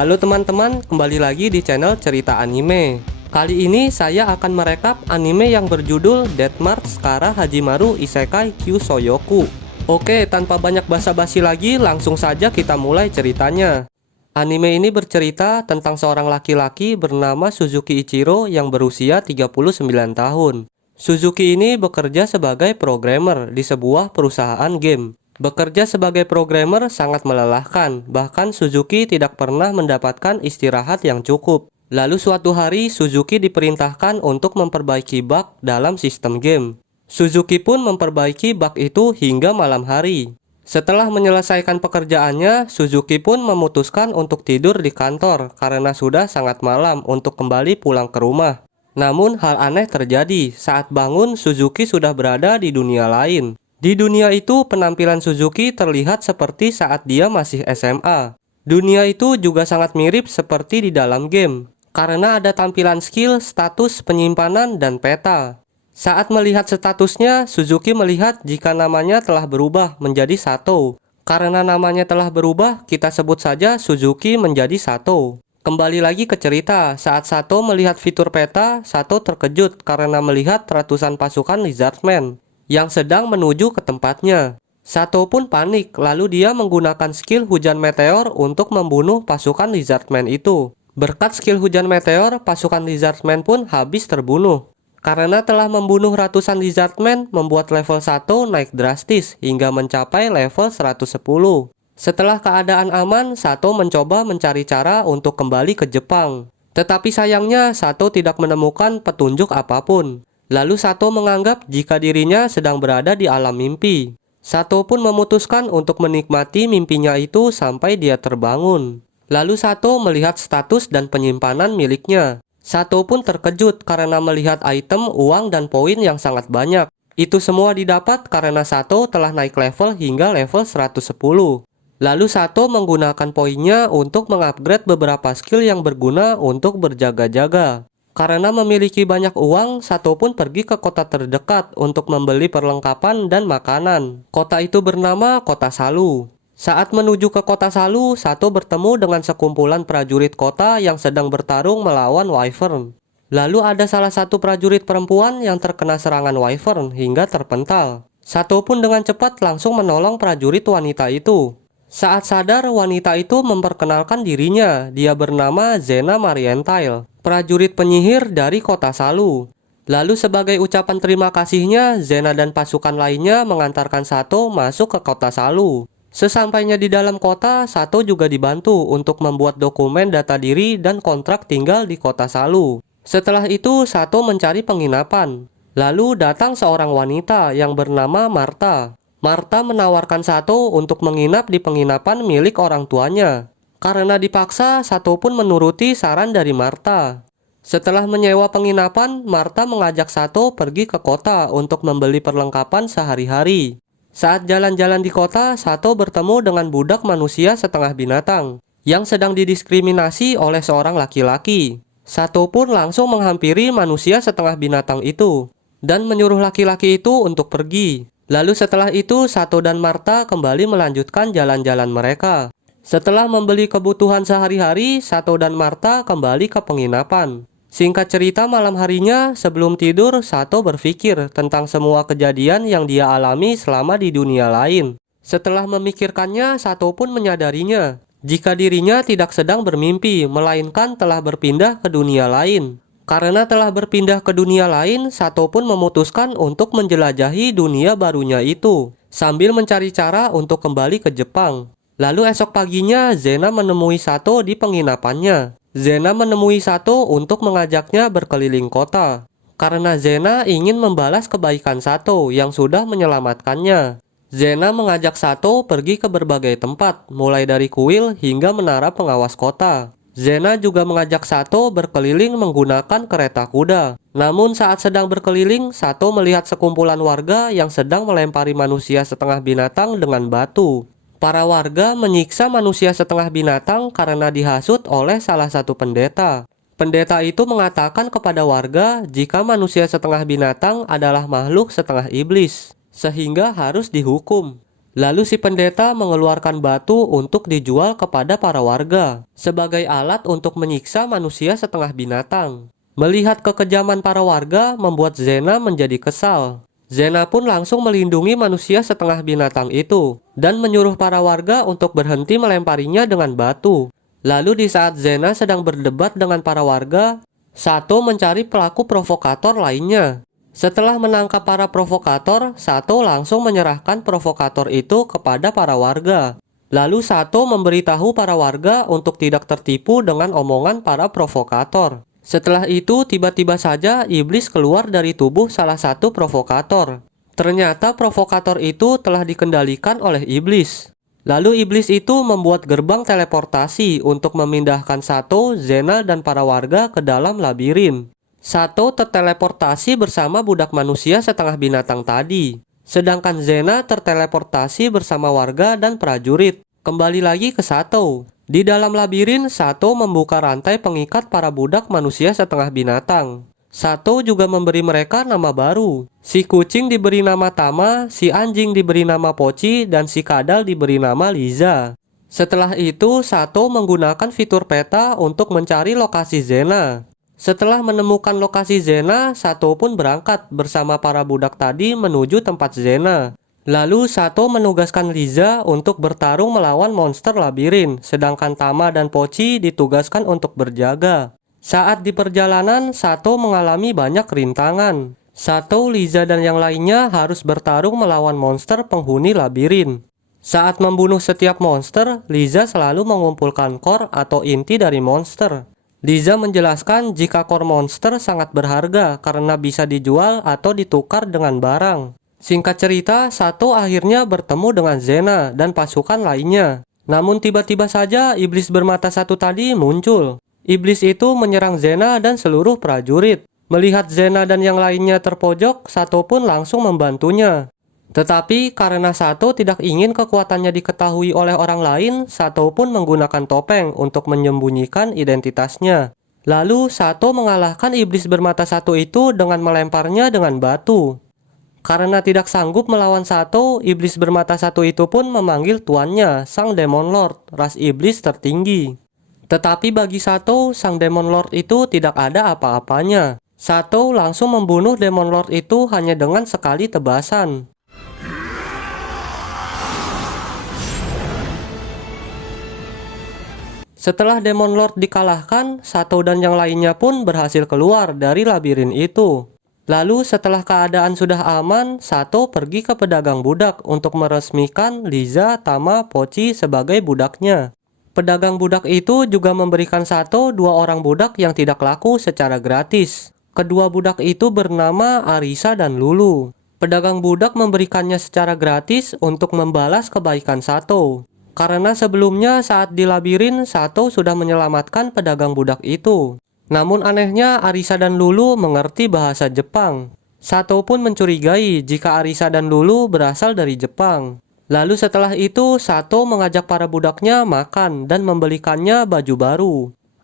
Halo teman-teman, kembali lagi di channel Cerita Anime. Kali ini saya akan merekap anime yang berjudul Death March Kara Hajimaru Isekai Q Soyoku. Oke, tanpa banyak basa-basi lagi, langsung saja kita mulai ceritanya. Anime ini bercerita tentang seorang laki-laki bernama Suzuki Ichiro yang berusia 39 tahun. Suzuki ini bekerja sebagai programmer di sebuah perusahaan game. Bekerja sebagai programmer sangat melelahkan, bahkan Suzuki tidak pernah mendapatkan istirahat yang cukup. Lalu suatu hari Suzuki diperintahkan untuk memperbaiki bug dalam sistem game. Suzuki pun memperbaiki bug itu hingga malam hari. Setelah menyelesaikan pekerjaannya, Suzuki pun memutuskan untuk tidur di kantor karena sudah sangat malam untuk kembali pulang ke rumah. Namun hal aneh terjadi, saat bangun Suzuki sudah berada di dunia lain. Di dunia itu penampilan Suzuki terlihat seperti saat dia masih SMA. Dunia itu juga sangat mirip seperti di dalam game, karena ada tampilan skill, status, penyimpanan, dan peta. Saat melihat statusnya, Suzuki melihat jika namanya telah berubah menjadi Sato. Karena namanya telah berubah, kita sebut saja Suzuki menjadi Sato. Kembali lagi ke cerita, saat Sato melihat fitur peta, Sato terkejut karena melihat ratusan pasukan Lizardman yang sedang menuju ke tempatnya. Sato pun panik, lalu dia menggunakan skill hujan meteor untuk membunuh pasukan Lizardman itu. Berkat skill hujan meteor, pasukan Lizardman pun habis terbunuh. Karena telah membunuh ratusan Lizardman, membuat level Sato naik drastis hingga mencapai level 110. Setelah keadaan aman, Sato mencoba mencari cara untuk kembali ke Jepang. Tetapi sayangnya, Sato tidak menemukan petunjuk apapun. Lalu Sato menganggap jika dirinya sedang berada di alam mimpi. Sato pun memutuskan untuk menikmati mimpinya itu sampai dia terbangun. Lalu Sato melihat status dan penyimpanan miliknya. Sato pun terkejut karena melihat item, uang, dan poin yang sangat banyak. Itu semua didapat karena Sato telah naik level hingga level 110. Lalu Sato menggunakan poinnya untuk mengupgrade beberapa skill yang berguna untuk berjaga-jaga. Karena memiliki banyak uang, Sato pun pergi ke kota terdekat untuk membeli perlengkapan dan makanan. Kota itu bernama Kota Salu. Saat menuju ke Kota Salu, Sato bertemu dengan sekumpulan prajurit kota yang sedang bertarung melawan Wyvern. Lalu ada salah satu prajurit perempuan yang terkena serangan Wyvern hingga terpental. Sato pun dengan cepat langsung menolong prajurit wanita itu. Saat sadar, wanita itu memperkenalkan dirinya. Dia bernama Zena Marientile, prajurit penyihir dari Kota Salu. Lalu sebagai ucapan terima kasihnya, Zena dan pasukan lainnya mengantarkan Sato masuk ke Kota Salu. Sesampainya di dalam kota, Sato juga dibantu untuk membuat dokumen data diri dan kontrak tinggal di Kota Salu. Setelah itu, Sato mencari penginapan. Lalu datang seorang wanita yang bernama Martha. Martha menawarkan Sato untuk menginap di penginapan milik orang tuanya. Karena dipaksa, Sato pun menuruti saran dari Martha. Setelah menyewa penginapan, Martha mengajak Sato pergi ke kota untuk membeli perlengkapan sehari-hari. Saat jalan-jalan di kota, Sato bertemu dengan budak manusia setengah binatang yang sedang didiskriminasi oleh seorang laki-laki. Sato pun langsung menghampiri manusia setengah binatang itu dan menyuruh laki-laki itu untuk pergi. Lalu setelah itu, Sato dan Martha kembali melanjutkan jalan-jalan mereka. Setelah membeli kebutuhan sehari-hari, Sato dan Martha kembali ke penginapan. Singkat cerita, malam harinya sebelum tidur, Sato berpikir tentang semua kejadian yang dia alami selama di dunia lain. Setelah memikirkannya, Sato pun menyadarinya jika dirinya tidak sedang bermimpi, melainkan telah berpindah ke dunia lain. Karena telah berpindah ke dunia lain, Sato pun memutuskan untuk menjelajahi dunia barunya itu, sambil mencari cara untuk kembali ke Jepang. Lalu esok paginya, Zena menemui Sato di penginapannya. Zena menemui Sato untuk mengajaknya berkeliling kota. Karena Zena ingin membalas kebaikan Sato yang sudah menyelamatkannya. Zena mengajak Sato pergi ke berbagai tempat, mulai dari kuil hingga menara pengawas kota. Zena juga mengajak Sato berkeliling menggunakan kereta kuda. Namun saat sedang berkeliling, Sato melihat sekumpulan warga yang sedang melempari manusia setengah binatang dengan batu. Para warga menyiksa manusia setengah binatang karena dihasut oleh salah satu pendeta. Pendeta itu mengatakan kepada warga jika manusia setengah binatang adalah makhluk setengah iblis, sehingga harus dihukum. Lalu si pendeta mengeluarkan batu untuk dijual kepada para warga sebagai alat untuk menyiksa manusia setengah binatang. Melihat kekejaman para warga membuat Zena menjadi kesal. Zena pun langsung melindungi manusia setengah binatang itu dan menyuruh para warga untuk berhenti melemparinya dengan batu. Lalu di saat Zena sedang berdebat dengan para warga, Sato mencari pelaku provokator lainnya. Setelah menangkap para provokator, Sato langsung menyerahkan provokator itu kepada para warga. Lalu Sato memberitahu para warga untuk tidak tertipu dengan omongan para provokator. Setelah itu, tiba-tiba saja iblis keluar dari tubuh salah satu provokator. Ternyata provokator itu telah dikendalikan oleh iblis. Lalu iblis itu membuat gerbang teleportasi untuk memindahkan Sato, Zena, dan para warga ke dalam labirin. Sato terteleportasi bersama budak manusia setengah binatang tadi. Sedangkan Zena terteleportasi bersama warga dan prajurit. Kembali lagi ke Sato. Di dalam labirin, Sato membuka rantai pengikat para budak manusia setengah binatang. Sato juga memberi mereka nama baru. Si kucing diberi nama Tama, si anjing diberi nama Poci, dan si kadal diberi nama Liza. Setelah itu, Sato menggunakan fitur peta untuk mencari lokasi Zena. Setelah menemukan lokasi Zena, Sato pun berangkat bersama para budak tadi menuju tempat Zena. Lalu Sato menugaskan Liza untuk bertarung melawan monster labirin, sedangkan Tama dan Poci ditugaskan untuk berjaga. Saat di perjalanan, Sato mengalami banyak rintangan. Sato, Liza, dan yang lainnya harus bertarung melawan monster penghuni labirin. Saat membunuh setiap monster, Liza selalu mengumpulkan core atau inti dari monster. Liza menjelaskan jika core monster sangat berharga karena bisa dijual atau ditukar dengan barang. Singkat cerita, Sato akhirnya bertemu dengan Zena dan pasukan lainnya. Namun tiba-tiba saja iblis bermata satu tadi muncul. Iblis itu menyerang Zena dan seluruh prajurit. Melihat Zena dan yang lainnya terpojok, Sato pun langsung membantunya. Tetapi karena Sato tidak ingin kekuatannya diketahui oleh orang lain, Sato pun menggunakan topeng untuk menyembunyikan identitasnya. Lalu Sato mengalahkan iblis bermata satu itu dengan melemparnya dengan batu. Karena tidak sanggup melawan Sato, iblis bermata satu itu pun memanggil tuannya, Sang Demon Lord, ras iblis tertinggi. Tetapi bagi Sato, Sang Demon Lord itu tidak ada apa-apanya. Sato langsung membunuh Demon Lord itu hanya dengan sekali tebasan. Setelah Demon Lord dikalahkan, Sato dan yang lainnya pun berhasil keluar dari labirin itu. Lalu setelah keadaan sudah aman, Sato pergi ke pedagang budak untuk meresmikan Liza, Tama, Poci sebagai budaknya. Pedagang budak itu juga memberikan Sato 2 orang budak yang tidak laku secara gratis. Kedua budak itu bernama Arisa dan Lulu. Pedagang budak memberikannya secara gratis untuk membalas kebaikan Sato. Karena sebelumnya saat di labirin, Sato sudah menyelamatkan pedagang budak itu. Namun anehnya Arisa dan Lulu mengerti bahasa Jepang. Sato pun mencurigai jika Arisa dan Lulu berasal dari Jepang. Lalu setelah itu Sato mengajak para budaknya makan dan membelikannya baju baru.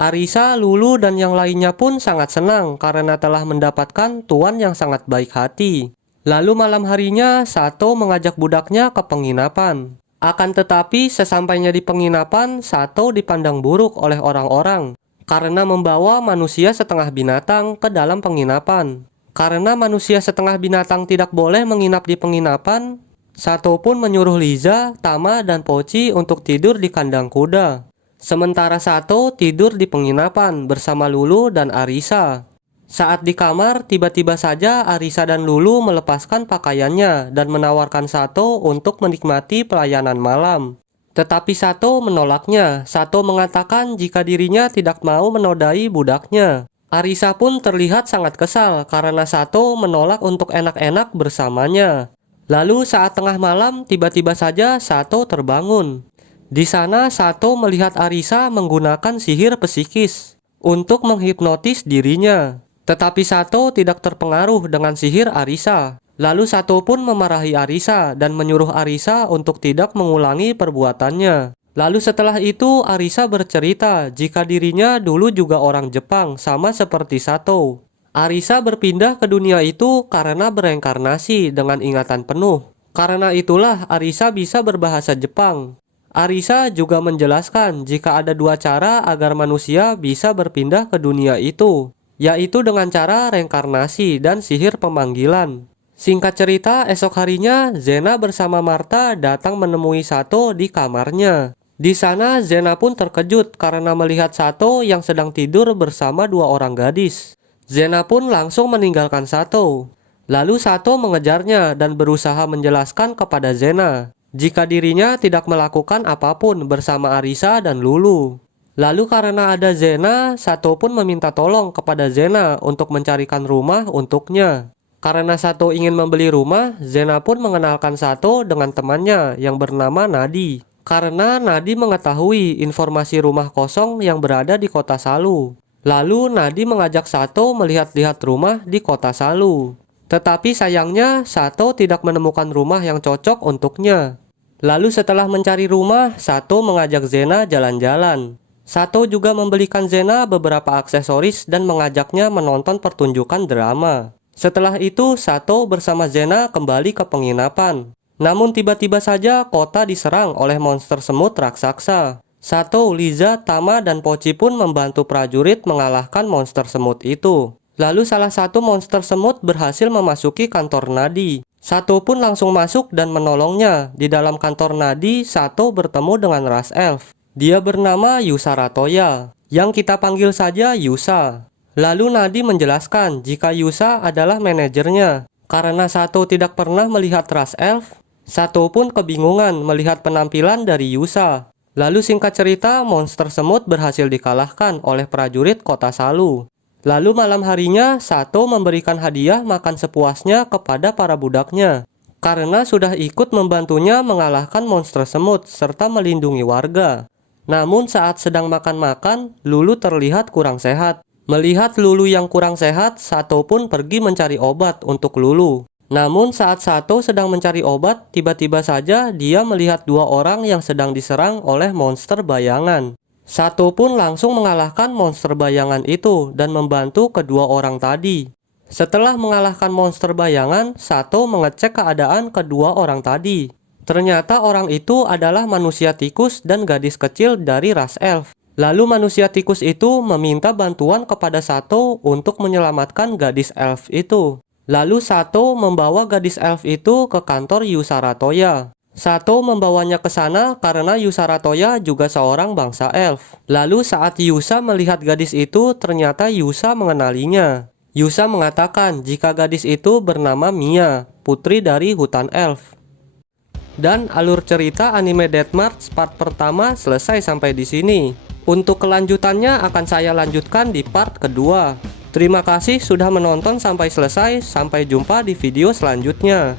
Arisa, Lulu, dan yang lainnya pun sangat senang karena telah mendapatkan tuan yang sangat baik hati. Lalu malam harinya Sato mengajak budaknya ke penginapan. Akan tetapi sesampainya di penginapan, Sato dipandang buruk oleh orang-orang karena membawa manusia setengah binatang ke dalam penginapan. Karena manusia setengah binatang tidak boleh menginap di penginapan, Sato pun menyuruh Liza, Tama, dan Poci untuk tidur di kandang kuda. Sementara Sato tidur di penginapan bersama Lulu dan Arisa. Saat di kamar, tiba-tiba saja Arisa dan Lulu melepaskan pakaiannya dan menawarkan Sato untuk menikmati pelayanan malam. Tetapi Sato menolaknya. Sato mengatakan jika dirinya tidak mau menodai budaknya. Arisa pun terlihat sangat kesal karena Sato menolak untuk enak-enak bersamanya. Lalu saat tengah malam, tiba-tiba saja Sato terbangun. Di sana Sato melihat Arisa menggunakan sihir psikis untuk menghipnotis dirinya. Tetapi Sato tidak terpengaruh dengan sihir Arisa. Lalu Sato pun memarahi Arisa dan menyuruh Arisa untuk tidak mengulangi perbuatannya. Lalu setelah itu Arisa bercerita jika dirinya dulu juga orang Jepang sama seperti Sato. Arisa berpindah ke dunia itu karena bereinkarnasi dengan ingatan penuh. Karena itulah Arisa bisa berbahasa Jepang. Arisa juga menjelaskan jika ada dua cara agar manusia bisa berpindah ke dunia itu, yaitu dengan cara reinkarnasi dan sihir pemanggilan. Singkat cerita, esok harinya Zena bersama Martha datang menemui Sato di kamarnya. Di sana Zena pun terkejut karena melihat Sato yang sedang tidur bersama dua orang gadis. Zena pun langsung meninggalkan Sato. Lalu Sato mengejarnya dan berusaha menjelaskan kepada Zena jika dirinya tidak melakukan apapun bersama Arisa dan Lulu. Lalu karena ada Zena, Sato pun meminta tolong kepada Zena untuk mencarikan rumah untuknya. Karena Sato ingin membeli rumah, Zena pun mengenalkan Sato dengan temannya yang bernama Nadi. Karena Nadi mengetahui informasi rumah kosong yang berada di kota Salu. Lalu Nadi mengajak Sato melihat-lihat rumah di kota Salu. Tetapi sayangnya Sato tidak menemukan rumah yang cocok untuknya. Lalu setelah mencari rumah, Sato mengajak Zena jalan-jalan. Sato juga membelikan Zena beberapa aksesoris dan mengajaknya menonton pertunjukan drama. Setelah itu, Sato bersama Zena kembali ke penginapan. Namun tiba-tiba saja kota diserang oleh monster semut raksasa. Sato, Liza, Tama, dan Pochi pun membantu prajurit mengalahkan monster semut itu. Lalu salah satu monster semut berhasil memasuki kantor Nadi. Sato pun langsung masuk dan menolongnya. Di dalam kantor Nadi, Sato bertemu dengan ras elf. Dia bernama Yusa Ratoya, yang kita panggil saja Yusa. Lalu Nadi menjelaskan jika Yusa adalah manajernya. Karena Sato tidak pernah melihat ras elf, Sato pun kebingungan melihat penampilan dari Yusa. Lalu singkat cerita, monster semut berhasil dikalahkan oleh prajurit kota Salu. Lalu malam harinya, Sato memberikan hadiah makan sepuasnya kepada para budaknya. Karena sudah ikut membantunya mengalahkan monster semut serta melindungi warga. Namun saat sedang makan-makan, Lulu terlihat kurang sehat. Melihat Lulu yang kurang sehat, Sato pun pergi mencari obat untuk Lulu. Namun saat Sato sedang mencari obat, tiba-tiba saja dia melihat dua orang yang sedang diserang oleh monster bayangan. Sato pun langsung mengalahkan monster bayangan itu dan membantu kedua orang tadi. Setelah mengalahkan monster bayangan, Sato mengecek keadaan kedua orang tadi. Ternyata orang itu adalah manusia tikus dan gadis kecil dari ras elf. Lalu manusia tikus itu meminta bantuan kepada Sato untuk menyelamatkan gadis elf itu. Lalu Sato membawa gadis elf itu ke kantor Yusa Ratoya. Sato membawanya ke sana karena Yusa Ratoya juga seorang bangsa elf. Lalu saat Yusa melihat gadis itu, ternyata Yusa mengenalinya. Yusa mengatakan jika gadis itu bernama Mia, putri dari hutan elf. Dan alur cerita anime Death March part pertama selesai sampai di sini. Untuk kelanjutannya akan saya lanjutkan di part kedua. Terima kasih sudah menonton sampai selesai. Sampai jumpa di video selanjutnya.